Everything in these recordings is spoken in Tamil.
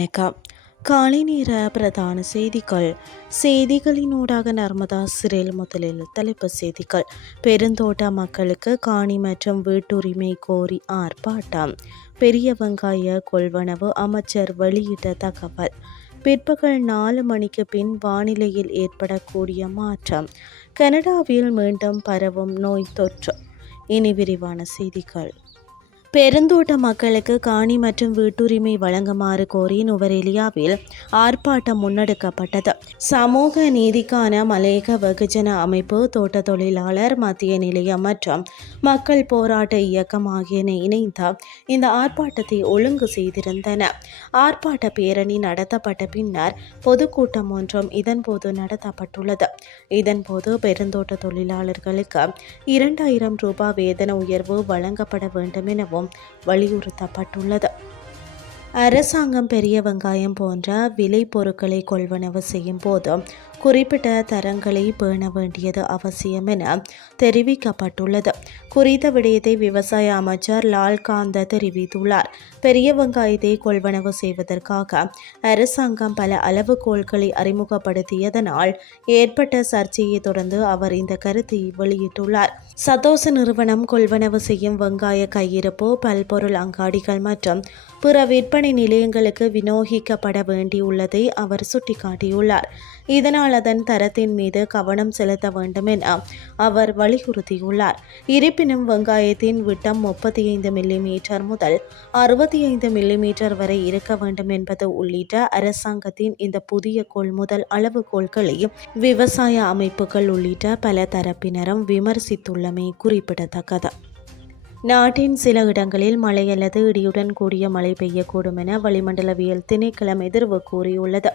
வணக்கம். காலை நேர பிரதான செய்திகள். செய்திகளினூடாக நர்மதா சிறையில் முதலில் தலைப்பு செய்திகள். பெருந்தோட்ட மக்களுக்கு காணி மற்றும் வீட்டுரிமை கோரி ஆர்ப்பாட்டம். பெரிய வெங்காய கொள்வனவு அமைச்சர் வெளியிட்ட தகவல். பிற்பகல் நாலு மணிக்கு பின் வானிலையில் ஏற்படக்கூடிய மாற்றம். கனடாவில் மீண்டும் பரவும் நோய் தொற்று. இனி விரிவான செய்திகள். பெருந்தோட்ட மக்களுக்கு காணி மற்றும் வீட்டுரிமை வழங்குமாறு கோரி நுவரெலியாவில் ஆர்ப்பாட்டம் முன்னெடுக்கப்பட்டது. சமூக நீதிக்கான மலேக வெகுஜன அமைப்பு தோட்ட தொழிலாளர் மத்திய நிலையம் மற்றும் மக்கள் போராட்ட இயக்கம் ஆகியன இணைந்து இந்த ஆர்ப்பாட்டத்தை ஒழுங்கு செய்திருந்தன. ஆர்ப்பாட்ட பேரணி நடத்தப்பட்ட பின்னர் பொதுக்கூட்டம் ஒன்றும் இதன்போது நடத்தப்பட்டுள்ளது. இதன்போது பெருந்தோட்ட தொழிலாளர்களுக்கு இரண்டாயிரம் ரூபாய் வேதன உயர்வு வழங்கப்பட வேண்டும் எனவும் வலியுறுத்தப்பட்டுள்ளது. அரசாங்கம் பெரிய வெங்காயம் போன்ற விலை பொருட்களை கொள்வனவு செய்யும் போது குறிப்பிட்ட தரங்களை பேண வேண்டியது அவசியம் என தெரிவிக்கப்பட்டுள்ளது. குறித்த விடயத்தை விவசாய அமைச்சர் லால்காந்த தெரிவித்துள்ளார். பெரிய வெங்காயத்தை கொள்வனவு செய்வதற்காக அரசாங்கம் பல அளவுகோள்களை அறிமுகப்படுத்தியதனால் ஏற்பட்ட சர்ச்சையை தொடர்ந்து அவர் இந்த கருத்தை வெளியிட்டுள்ளார். சதோச நிறுவனம் கொள்வனவு செய்யும் வெங்காய கையிருப்பு பல்பொருள் அங்காடிகள் மற்றும் பிற விற்பனை நிலையங்களுக்கு விநியோகிக்கப்பட வேண்டியுள்ளதை அவர் சுட்டிக்காட்டியுள்ளார். இதனால் அதன் தரத்தின் மீது கவனம் செலுத்த வேண்டும் என அவர் வலியுறுத்தியுள்ளார். இருப்பினும் வெங்காயத்தின் விட்டம் முப்பத்தி ஐந்து மில்லிமீட்டர் முதல் அறுபத்தி ஐந்து மில்லிமீட்டர் வரை இருக்க வேண்டும் என்பது உள்ளிட்ட அரசாங்கத்தின் இந்த புதிய கொள்முதல் அளவுகோல்களை விவசாய அமைப்புகள் உள்ளிட்ட பல தரப்பினரும் விமர்சித்துள்ளமை குறிப்பிடத்தக்கது. நாட்டின் சில இடங்களில் மழை அல்லது இடியுடன் கூடிய மழை பெய்யக்கூடும் என வளிமண்டலவியல் திணைக்களம் எதிர்வு கூறியுள்ளது.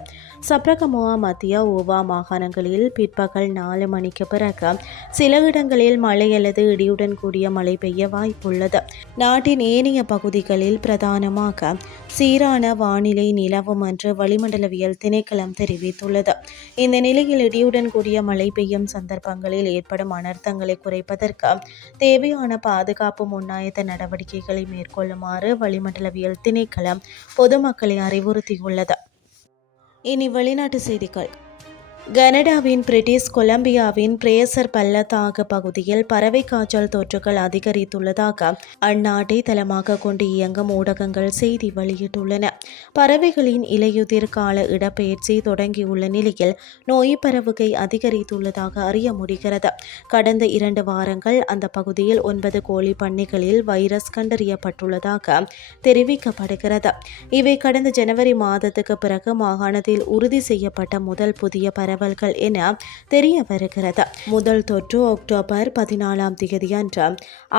சப்ரகமுவா மத்திய ஓவா மாகாணங்களில் பிற்பகல் நாலு மணிக்கு பிறகு சில இடங்களில் மழை அல்லது இடியுடன் கூடிய மழை பெய்ய வாய்ப்புள்ளது. நாட்டின் ஏனைய பகுதிகளில் பிரதானமாக சீரான வானிலை நிலவும் என்று வளிமண்டலவியல் திணைக்களம் தெரிவித்துள்ளது. இந்த நிலையில் இடியுடன் கூடிய மழை பெய்யும் சந்தர்ப்பங்களில் ஏற்படும் அனர்த்தங்களை குறைப்பதற்கு தேவையான பாதுகாப்பு முன்னாயத்த நடவடிக்கைகளை மேற்கொள்ளுமாறு வளிமண்டலவியல் திணைக்களம் பொதுமக்களை அறிவுறுத்தியுள்ளது. இனி வெளிநாட்டு செய்திகள். கனடாவின் பிரிட்டிஷ் கொலம்பியாவின் பிரேசர் பள்ளத்தாக்கு பகுதியில் பறவை காய்ச்சல் தொற்றுகள் அதிகரித்துள்ளதாக அந்நாட்டை தளமாக கொண்டு இயங்கும் ஊடகங்கள் செய்தி வெளியிட்டுள்ளன. பறவைகளின் இலையுதிர் கால இடப்பெயர்ச்சி தொடங்கியுள்ள நிலையில் நோய் பரவுகை அதிகரித்துள்ளதாக அறிய முடிகிறது. கடந்த இரண்டு வாரங்கள் அந்த பகுதியில் ஒன்பது கோழி பண்ணைகளில் வைரஸ் கண்டறியப்பட்டுள்ளதாக தெரிவிக்கப்படுகிறது. இவை கடந்த ஜனவரி மாதத்துக்கு பிறகு மாகாணத்தில் உறுதி செய்யப்பட்ட முதல் புதிய பறவை பரவல்கள் என தெரிய வருகிறது. முதல் தொற்று அக்டோபர் பதினாலாம் தேதி அன்று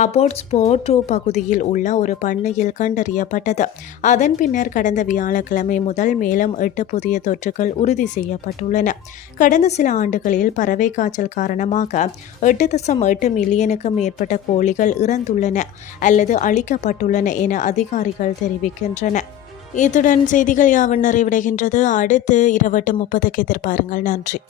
அபோட் ஸ்போர்ட் பகுதியில் உள்ள ஒரு பண்ணையில் கண்டறியப்பட்டது. அதன் பின்னர் கடந்த வியாழக்கிழமை முதல் மேலும் எட்டு புதிய தொற்றுகள் உறுதி செய்யப்பட்டுள்ளன. கடந்த சில ஆண்டுகளில் பறவை காய்ச்சல் காரணமாக எட்டு தசம் எட்டு மில்லியனுக்கும் மேற்பட்ட கோழிகள் இறந்துள்ளன அல்லது அழிக்கப்பட்டுள்ளன என அதிகாரிகள் தெரிவிக்கின்றனர். இத்துடன் செய்திகள் யாவன் நிறைவடைகின்றது. அடுத்து இரவட்டு முப்பதுக்கு எதிர்பாருங்கள். நன்றி.